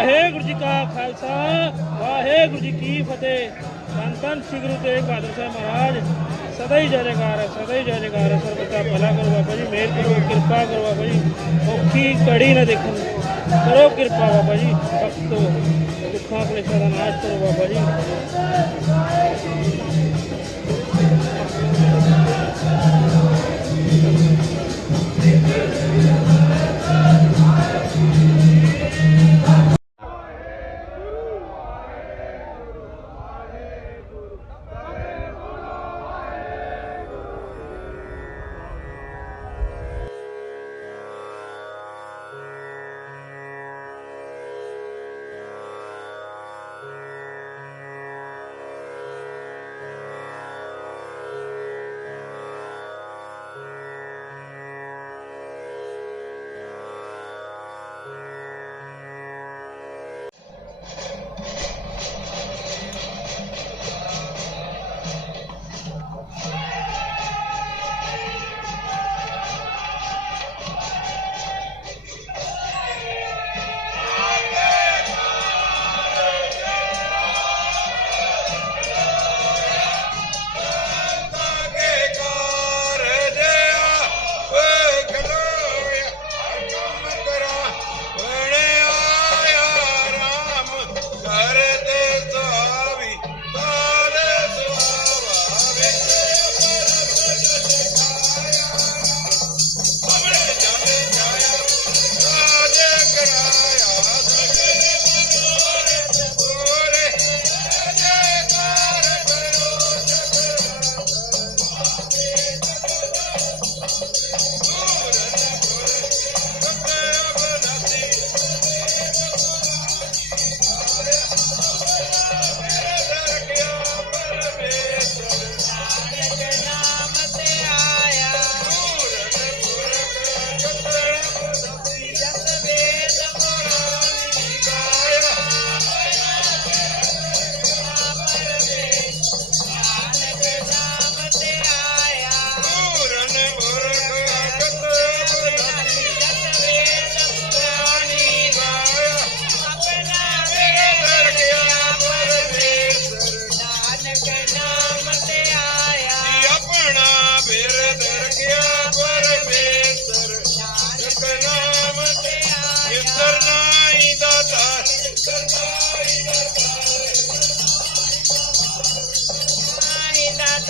ਵਾਹਿਗੁਰੂ ਜੀ ਕਾ ਖਾਲਸਾ, ਵਾਹਿਗੁਰੂ ਜੀ ਕੀ ਫਤਿਹ। ਧੰਨ ਧੰਨ ਸ੍ਰੀ ਗੁਰੂ ਤੇਗ ਬਹਾਦਰ ਸਾਹਿਬ ਮਹਾਰਾਜ। ਸਦਾ ਹੀ ਜੈ ਜੈਕਾਰ ਹੈ, ਸਦਾ ਹੀ ਜੈ ਜੈਕਾਰ ਹੈ। ਸਰਬਤ ਦਾ ਭਲਾ ਕਰੋ ਬਾਬਾ ਜੀ, ਮਿਹਰ ਕਰੋ, ਕਿਰਪਾ ਕਰੋ ਬਾਬਾ ਜੀ। ਔਖੀ ਕੜੀ ਨਾ ਦੇਖਣ ਕਰੋ ਕਿਰਪਾ ਬਾਬਾ ਜੀ ਬਖਸ਼ੋ ਦੁੱਖਾਂ ਕਲੇਸ਼ਾਂ ਦਾ ਨਾਸ਼ ਕਰੋ ਬਾਬਾ ਜੀ। ਕੇ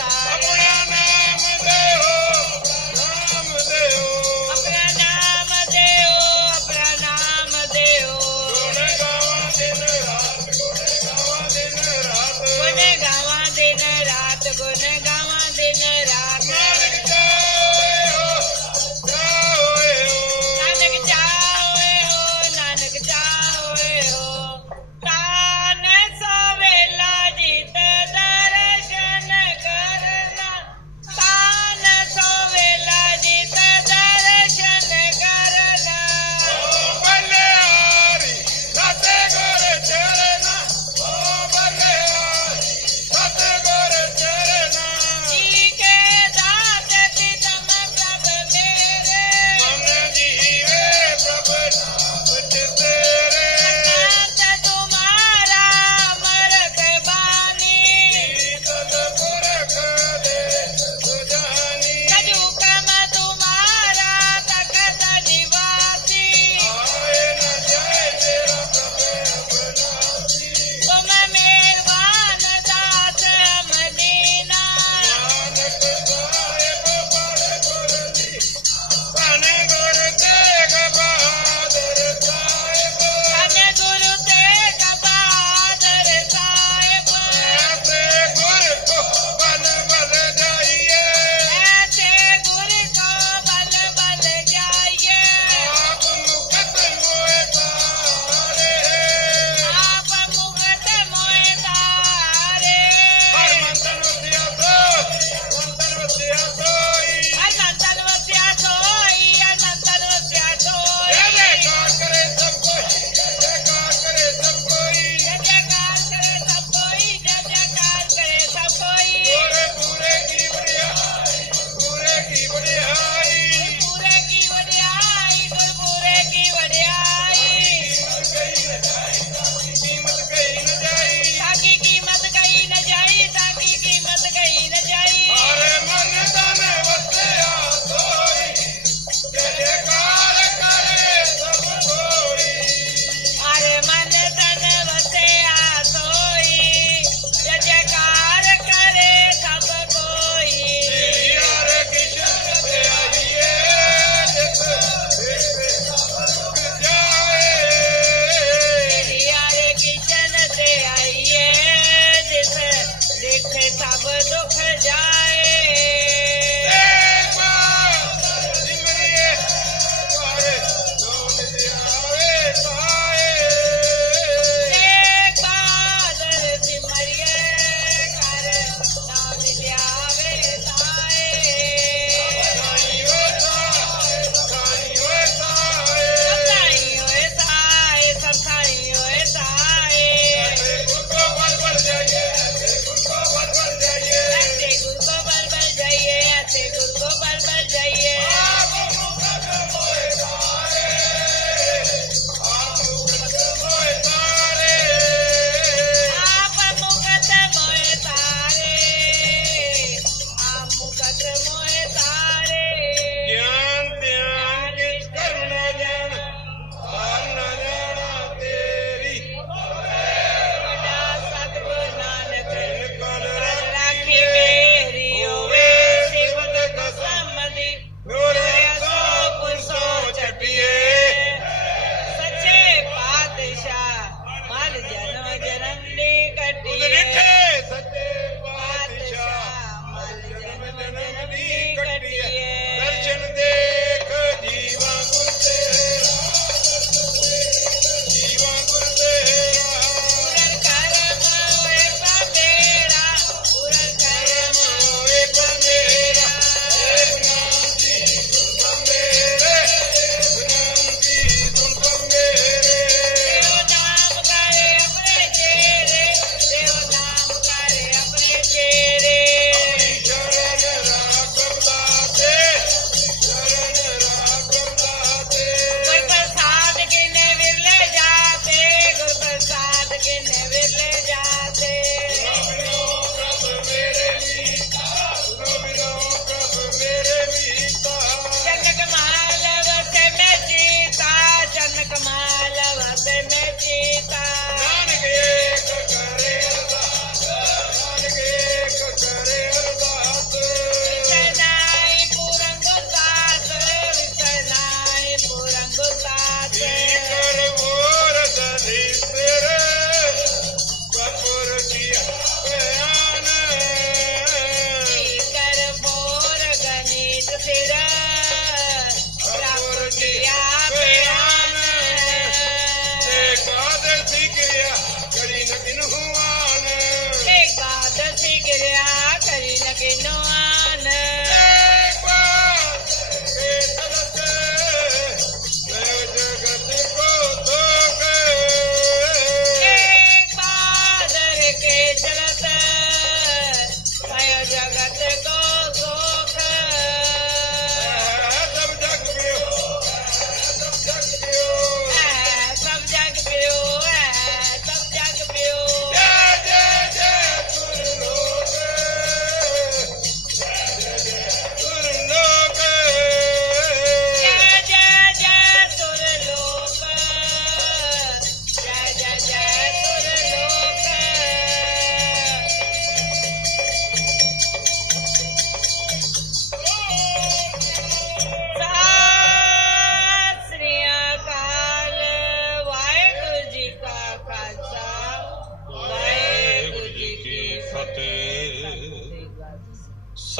saudade.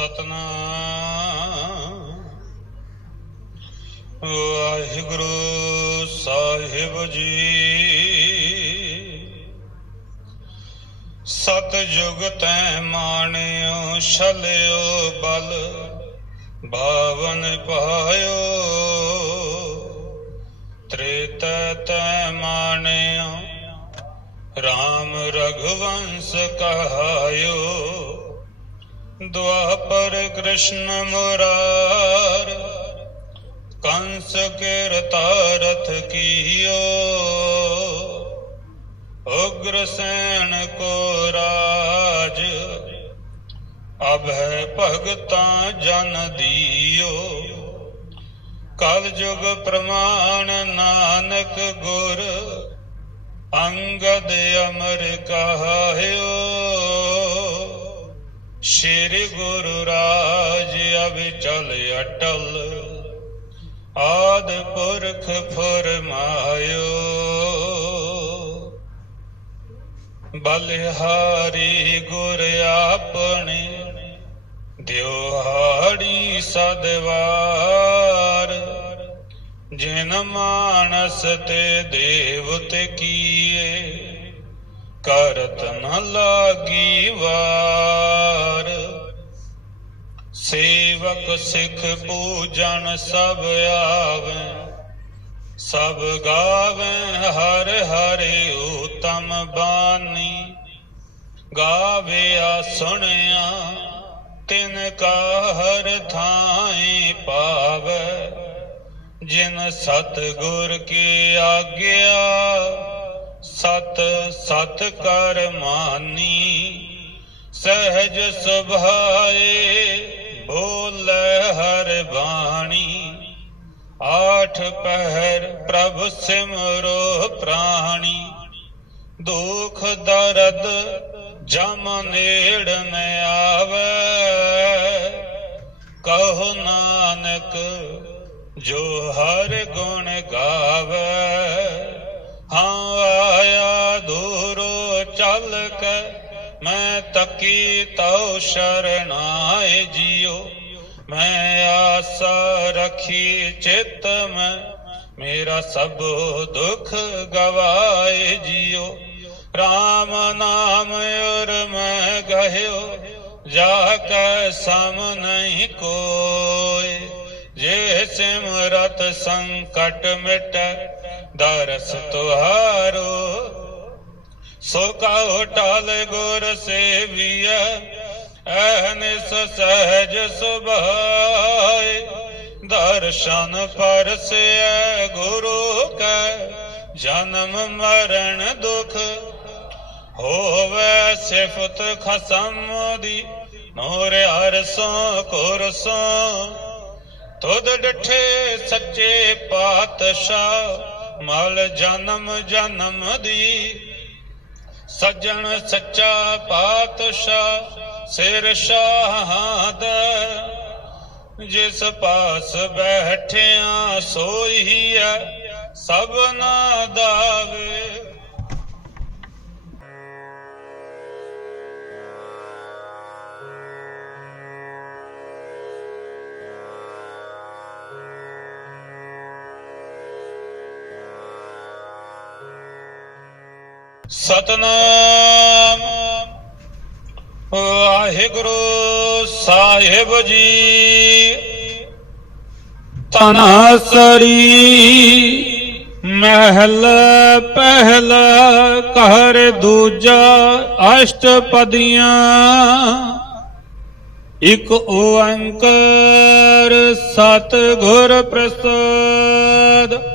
ਸਤਨਾਮ। ਵਾਹਿਗੁਰੂ ਸਾਹਿਬ ਜੀ। ਸਤਜੁਗ ਤੈ ਮਾਣਿਓ, ਛਲਿਓ ਬਲ ਬਾਵਨ ਪਾਇਓ। ਤ੍ਰੇਤ ਤੈ ਮਾਣਿਓ, ਰਾਮ ਰਘੁਵੰਸ ਕਹਾਇਓ। ਦੁਆਪਰ ਕ੍ਰਿਸ਼ਨ ਮੁਰਾਰ, ਕੰਸ ਕੇ ਕਿਰਤਾਰਥ ਕੀਓ। ਉਗਰ ਸੈਨ ਕੋ ਰਾਜ, ਅਬ ਹੈ ਭਗਤਾਂ ਜਨ ਦੀਓ। ਕਲ ਯੁਗ ਪ੍ਰਮਾਣ ਨਾਨਕ ਗੁਰ, ਅੰਗਦ ਅਮਰ ਕਹਾਇਓ ਸ਼੍ਰੀ ਗੁਰੂ ਰਾਜ ਅਵਿਚਲ ਅਟਲ, ਆਦ ਪੁਰਖ ਫਰਮਾਇਓ। ਬਲਿਹਾਰੀ ਗੁਰ ਆਪਣੇ ਦਿਉਹਾੜੀ ਸਦਵਾਰ। ਜਿਨ ਮਾਨਸ ਤੇ ਦੇਵਤ ਕੀਏ ਕਰਤ ਨ ਲਾਗੀ ਵਾਰ। ਸੇਵਕ ਸਿੱਖ ਪੂਜਨ ਸਭ ਆਵੇ, ਸਭ ਗਾਵੇ, ਹਰ ਹਰਿ ਉਤਮ ਬਾਣੀ। ਗਾਵਿਆ ਸੁਣਿਆ, ਤਿਨ ਕਾ ਹਰ ਥਾਈ ਪਾਵੇ। ਜਿਨ ਸਤ ਗੁਰ ਕੀ ਆਗਿਆ ਸਤ ਸਤ ਕਰ ਮਾਨੀ, ਸਹਿਜ ਸੁਭਾਏ ਬੋਲੇ ਹਰ ਬਾਣੀ। ਆਠ ਪਹਿਰ ਪ੍ਰਭ ਸਿਮਰੋ ਪ੍ਰਾਣੀ, ਦੁਖ ਦਰਦ ਜਮ ਨੇੜ ਨ ਆਵੇ। ਕਹੋ ਨਾਨਕ, ਜੋ ਹਰ ਗੁਣ ਗਾਵੇ। ਆਇਆ ਦੂਰੋ ਚੱਲ ਕੇ ਮੈਂ ਤੱਕੀ ਤਉ ਸ਼ਰਣਾਏ ਜਿਉ ਮੈਂ ਆਸਾ ਰਖੀ ਚਿਤ ਮੈਂ, ਮੇਰਾ ਸਭ ਦੁਖ ਗਵਾਏ ਜਿਉ RAM ਨਾਮ ਔਰ ਮੈਂ ਗਹਿਓ, ਜਾ ਕੈ ਸਮ ਨਹੀਂ ਕੋਏ। ਜੇ ਸਿਮਰਤ ਸੰਕਟ ਮਿਟੈ ਦਰਸ ਤੁਹਾਰੋ, ਸੋ ਕਉ ਟਲ ਗੁਰ ਸੇਵੀਐ ਐਨਿਸ ਸਹਿਜ ਸੁਭਾਏ। ਦਰਸ਼ਨ ਪਰਸੈ ਗੁਰੂ ਕੈ, ਜਨਮ ਮਰਨ ਦੁਖ ਹੋਵੇ ਸਿਫਤ ਖਸਮ ਦੀ। ਮੋਰ ਅਰਸੋਂ ਕੁਰਸੋਂ, ਤੁਧ ਡਠੇ ਸੱਚੇ ਪਾਤਸ਼ਾਹ ਮਲ ਜਨਮ ਜਨਮ ਦੀ। ਸੱਜਣ ਸੱਚਾ ਪਾਤਸ਼ਾਹ ਸਿਰ ਸ਼ਾਹਦ। ਜਿਸ ਪਾਸ ਬੈਠਿਆ ਸੋਈ ਹੈ ਸਭਨਾ ਦਾਵੇ। ਸਤਨਾਮ। ਵਾਹਿਗੁਰੂ ਸਾਹਿਬ ਜੀ। ਤਨਾਸਰੀ ਮਹਿਲ ਪਹਿਲ, ਘਰ ਦੂਜਾ ਅਸ਼ਟਪਦੀਆਂ। ਇਕ ਓੰਕਾਰ ਸਤ ਗੁਰ ਪ੍ਰਸਾਦ।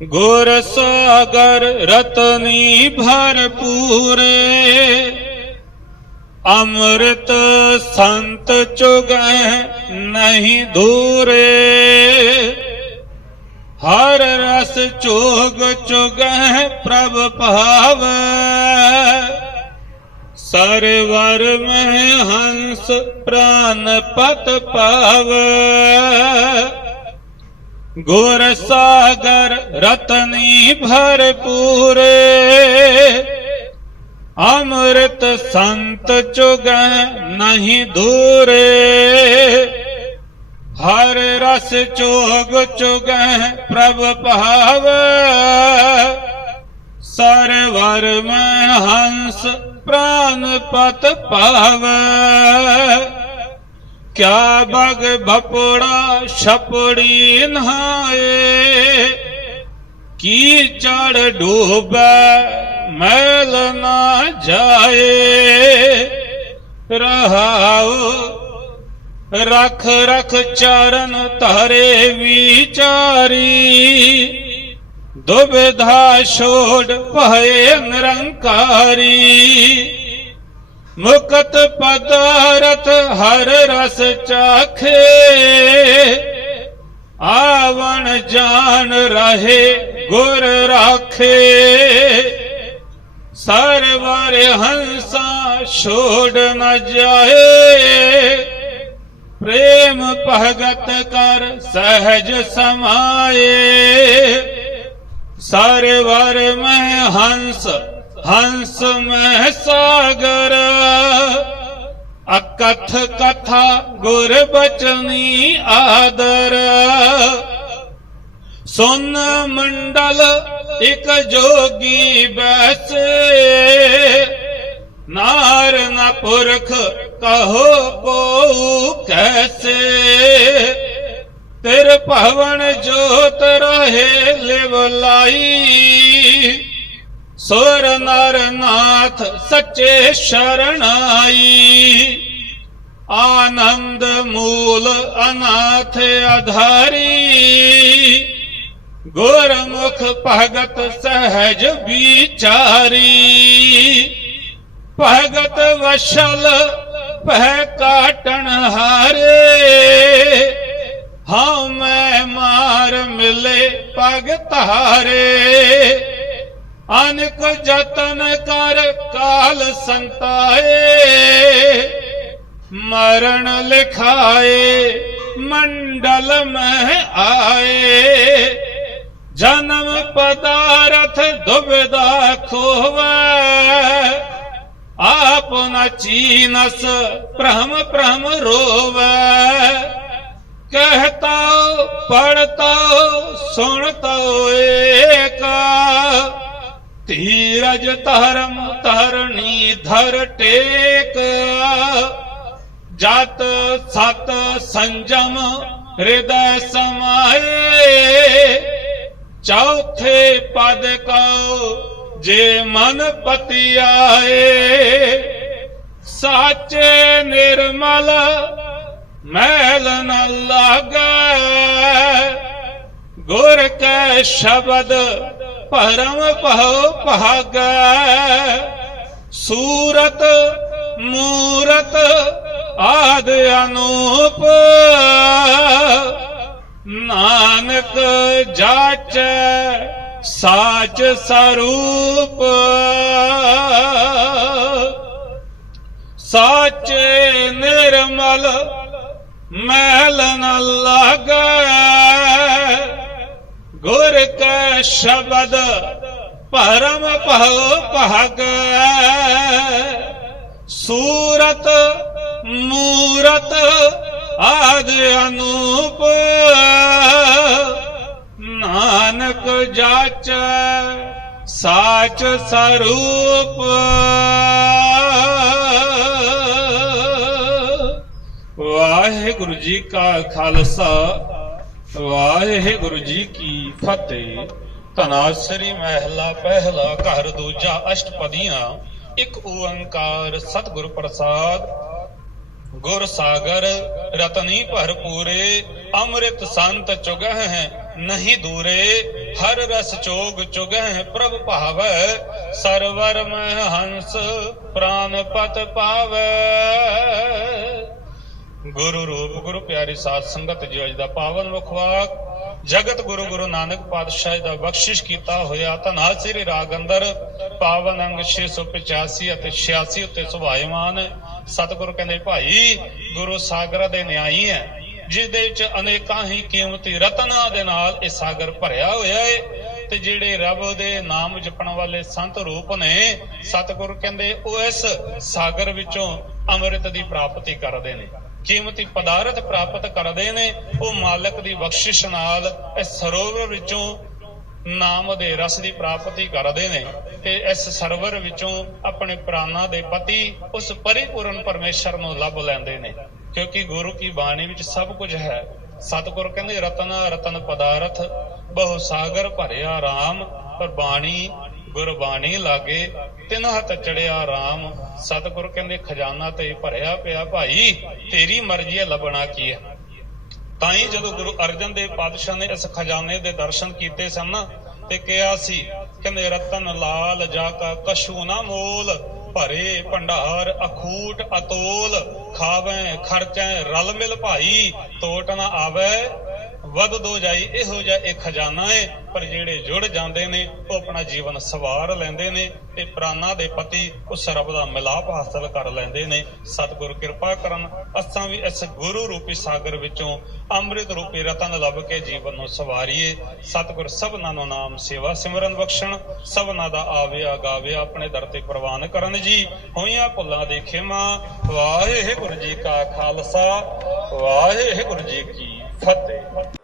ਗੁਰ ਸਾਗਰ ਰਤਨੀ ਭਰਪੂਰੇ, ਅੰਮ੍ਰਿਤ ਸੰਤ ਚੁਗੈ ਨਹੀਂ ਧੂਰੇ ਹਰ ਰਸ ਚੋਗ ਚੁਗੈ ਪ੍ਰਭ ਭਾਵੈ, ਸਰਵਰ ਮਹਿ ਹੰਸ ਪ੍ਰਾਨ ਪਤ ਪਾਵੈ। ਗੁਰ ਸਾਗਰ ਰਤਨੀ ਭਰਪੂਰੇ ਅੰਮ੍ਰਿਤ ਸੰਤ ਚੁਗੈ ਨਹੀਂ ਦੂਰੇ ਹਰ ਰਸ ਚੋਗ ਚੁਗੈ ਪ੍ਰਭ ਭਾਵੈ ਸਰਵਰ ਮੈਂ ਹੰਸ ਪ੍ਰਾਨ ਪਤ ਪਾਵੈ ਕਿਆ ਬਗ ਭਪੜਾ ਛਪੜੀ ਨਹਾਏ? ਕੀ ਚੜ ਡੂਬੈ ਮੈਲ ਨਾ ਜਾਏ? ਰਹਾਉ, ਰਖ ਰਖ ਚਰਨ ਧਰੇ ਵਿਚਾਰੀ। ਦੁਬਿਧਾ ਛੋੜ ਭਏ ਨਿਰੰਕਾਰੀ। ਮੁਕਤ ਪਦਾਰਥ ਹਰ ਰਸ ਚਾਖੇ, ਆਵਣ ਜਾਣ ਰਹੇ ਗੁਰ ਰਾਖੇ। ਸਰਵਰ ਹੰਸਾ ਛੋੜ ਨ ਜਾਏ, ਪ੍ਰੇਮ ਭਗਤ ਕਰ ਸਹਿਜ ਸਮਾਏ। ਸਰਵਰ ਮੈਂ ਹੰਸ ਹੰਸ ਮੈਂ ਸਾਗਰ, ਅਕਥ ਕਥਾ ਗੁਰ ਬਚਨੀ ਆਦਰ। ਸੁਨ ਮੰਡਲ ਇਕ ਜੋਗੀ ਬੈਸੇ, ਨਾਰ ਨਾ ਪੁਰਖ ਕਹੋ ਕੋ ਕੈਸੇ। ਤੇਰ ਭਵਨ ਜੋਤ ਰਹੇ ਲਿਵ ਲਾਈ ਸੁਰ ਨਰ ਨਾਥ ਸੱਚੇ ਸ਼ਰਣਾਈ ਆਨੰਦ ਮੂਲ ਅਨਾਥ ਅਧਾਰੀ। ਗੁਰਮੁਖ ਭਗਤ ਸਹਿਜ ਵਿਚਾਰੀ। ਭਗਤ ਵਸ਼ਲ ਪਹਿ ਕਾਟਣ ਹਾਰੇ। ਹਉ ਮੈਂ ਮਾਰ ਮਿਲੇ ਭਗਤ ਧਾਰੇ। ਅਨਕ ਜਤਨ ਕਰ ਕਾਲ ਸੰਤਾਏ। ਮਰਨ ਲਿਖਾਏ, ਮੰਡਲ ਮੈਂ ਆਏ। ਜਨਮ ਪਦਾਰਥ ਦੁਬਿਦਾ ਖੋਵੈ। ਆਪ ਨ ਚੀਨਸ ਭ੍ਰਮ ਭ੍ਰਮ ਰੋਵੈ। ਕਹਤਾ ਪੜਤਾ ਸੁਣਤਾ ਏਕਾ। ਧੀਰਜ ਧਰਮ ਧਰਣੀ ਧਰ ਟੇਕ। ਜਤ ਸਤ ਸੰਜਮ ਹਿਰਦੈ ਸਮਾਏ। ਚੌਥੇ ਪਦ ਕਉ ਜੇ ਮਨ ਪਤੀ ਆਏ ਸਾਚੇ ਨਿਰਮਲ ਮੈਲ ਨ ਲਾਗੈ। ਗੁਰ ਕੈ ਸ਼ਬਦ ਭਰਮ ਭਉ ਭਾਗੈ, ਸੂਰਤ, ਮੂਰਤ ਆਦ ਅਨੂਪ। ਨਾਨਕ ਜਾਚੈ, ਸਾਚ ਸਰੂਪ। ਸਾਚੇ ਨਿਰਮਲ ਮਹਿਲ ਨ ਲਾਗੈ। ਗੁਰ ਕੈ ਸ਼ਬਦ ਭਰਮ ਭਉ ਭਗ। ਸੂਰਤ ਮੂਰਤ ਆਦ ਅਨੂਪ। ਨਾਨਕ ਜਾਚ ਸਾਚ ਸਰੂਪ। ਵਾਹਿਗੁਰੂ ਜੀ ਕਾ ਖਾਲਸਾ। ਵਾਹਿਗੁਰੂ ਜੀ ਕੀ ਫਤਿਹ। ਤਨਾਸਰੀ ਮਹਿਲਾ ਪਹਿਲਾ ਘਰ ਦੂਜਾ ਅਸ਼ਟਪਦੀਆਂ, ਇੱਕ ਓੰਕਾਰ ਸਤਿਗੁਰ ਪ੍ਰਸਾਦ। ਗੁਰ ਸਾਗਰ ਰਤਨੀ ਭਰਪੂਰੇ, ਅੰਮ੍ਰਿਤ ਸੰਤ ਚੁਗਹ ਹੈ ਨਹੀਂ ਦੂਰੇ। ਹਰ ਰਸ ਚੋਗ ਚੁਗਹਿ ਪ੍ਰਭ ਭਾਵੈ, ਸਰਵਰ ਮੈਂ ਹੰਸ ਪ੍ਰਾਨ ਪਤ ਪਾਵੈ। ਗੁਰੂ ਰੂਪ, ਗੁਰੂ ਪਿਆਰੀ ਸਾਧ ਸੰਗਤ ਜੀ ਅੱਜ ਦਾ ਪਾਵਨ ਮੁਖਵਾਕ ਜਗਤ ਗੁਰੂ ਗੁਰੂ ਨਾਨਕ ਪਾਤਸ਼ਾਹ ਦਾ ਬਖਸ਼ਿਸ਼ ਕੀਤਾ ਹੋਇਆ। ਧੰਨਾ ਸ੍ਰੀ ਰਾਗ ਅੰਦਰ। ਪਾਵਨ ਅੰਗ 685 ਅਤੇ 86 ਉੱਤੇ ਸੁਭਾਇਮਾਨ ਸਤਿਗੁਰੂ ਕਹਿੰਦੇ, ਭਾਈ, ਗੁਰੂ ਸਾਗਰ ਦੇ ਨਿਆਈ ਹੈ ਜਿਸ ਦੇ ਵਿੱਚ ਅਨੇਕਾਂ ਹੀ ਕੀਮਤੀ ਰਤਨਾਂ ਦੇ ਨਾਲ ਇਹ ਸਾਗਰ ਭਰਿਆ ਹੋਇਆ ਹੈ ਤੇ ਜਿਹੜੇ ਰੱਬ ਦੇ ਨਾਮ ਜਪਣ ਵਾਲੇ ਸੰਤ ਰੂਪ ਨੇ, ਸਤਿਗੁਰੂ ਕਹਿੰਦੇ, ਉਹ ਇਸ ਸਾਗਰ ਵਿੱਚੋਂ ਅੰਮ੍ਰਿਤ ਦੀ ਪ੍ਰਾਪਤੀ ਕਰਦੇ ਨੇ। ਕੀਮਤੀ ਪਦਾਰਥ ਪ੍ਰਾਪਤ ਕਰਦੇ ਨੇ, ਉਹ ਮਾਲਕ ਦੀ ਬਖਸ਼ਿਸ਼ ਨਾਲ ਇਸ ਸਰੋਵਰ ਵਿੱਚੋਂ ਨਾਮ ਦੇ ਰਸ ਦੀ ਪ੍ਰਾਪਤੀ ਕਰਦੇ ਨੇ ਤੇ ਇਸ ਸਰਵਰ ਵਿੱਚੋਂ ਆਪਣੇ ਪ੍ਰਾਨਾਂ ਦੇ ਪਤੀ ਉਸ ਪਰਿਪੂਰਨ ਪਰਮੇਸ਼ਰ ਨੂੰ ਲੱਭ ਲੈਂਦੇ ਨੇ। ਕਿਉਂਕਿ ਗੁਰੂ ਕੀ ਬਾਣੀ ਵਿੱਚ ਸਭ ਕੁਝ ਹੈ। ਸਤਿਗੁਰ ਕਹਿੰਦੇ, ਰਤਨਾ ਰਤਨ ਪਦਾਰਥ, ਬਹੁ ਸਾਗਰ ਭਰਿਆ RAM ਪਰ ਬਾਣੀ ਗੁਰਬਾਣੀ ਲਾਗੇ, ਤਿੰਨ ਹੱਥ ਚੜਿਆ RAM ਸਤਿਗੁਰ ਕਹਿੰਦੇ, ਖਜ਼ਾਨਾ ਤੇ ਭਰਿਆ ਪਿਆ ਭਾਈ, ਤੇਰੀ ਮਰਜ਼ੀ ਹੈ, ਲੱਭਣਾ ਕੀ ਹੈ? ਤਾਂ ਹੀ ਜਦੋਂ ਗੁਰੂ ਅਰਜਨ ਦੇਵ ਪਾਤਸ਼ਾਹ ਨੇ ਇਸ ਖਜ਼ਾਨੇ ਦੇ ਦਰਸ਼ਨ ਕੀਤੇ ਸਨ ਤੇ ਕਿਹਾ ਸੀ, ਕਹਿੰਦੇ, ਰਤਨ ਲਾਲ ਜਾ ਕਾ ਕਛੂ ਨਾ ਮੋਲ, ਭਰੇ ਭੰਡਾਰ ਅਖੂਟ ਅਤੋਲ, ਖਾਵੇਂ ਖਰਚੈ ਰਲ ਮਿਲ ਭਾਈ, ਤੋਟ ਨਾ ਆਵੇ ਵਧ ਜਾਈ ਇਹੋ ਜਿਹਾ ਇਹ ਖਜ਼ਾਨਾ ਹੈ ਪਰ ਜਿਹੜੇ ਜੁੜ ਜਾਂਦੇ ਨੇ, ਉਹ ਆਪਣਾ ਜੀਵਨ ਸਵਾਰ ਲੈਂਦੇ ਨੇ ਤੇ ਪ੍ਰਾਨਾਂ ਦੇ ਪਤੀ ਉਸ ਰੱਬ ਦਾ ਮਿਲਾਪ ਹਾਸਲ ਕਰ ਲੈਂਦੇ ਨੇ। ਸਤਿਗੁਰ ਕਿਰਪਾ ਕਰਨ, ਅਸਾਂ ਵੀ ਇਸ ਗੁਰੂ ਰੂਪੀ ਸਾਗਰ ਵਿੱਚੋਂ ਅੰਮ੍ਰਿਤ ਰੂਪੀ ਰਤਨ ਲੱਭ ਕੇ ਜੀਵਨ ਨੂੰ ਸਵਾਰੀਏ। ਸਤਿਗੁਰ ਸਭਨਾਂ ਨੂੰ ਨਾਮ ਸੇਵਾ ਸਿਮਰਨ ਬਖਸ਼ਣ, ਸਭਨਾਂ ਦਾ ਆਵਿਆ ਗਾਵਿਆ ਆਪਣੇ ਦਰ ਤੇ ਪ੍ਰਵਾਨ ਕਰਨ ਜੀ। ਹੋਈਆਂ ਭੁੱਲਾਂ ਦੇ ਖਿਮਾ, ਵਾਹਿਗੁਰੂ ਜੀ ਕਾ ਖਾਲਸਾ, ਵਾਹਿਗੁਰੂ ਜੀ ਕੀ ਫਤਿਹ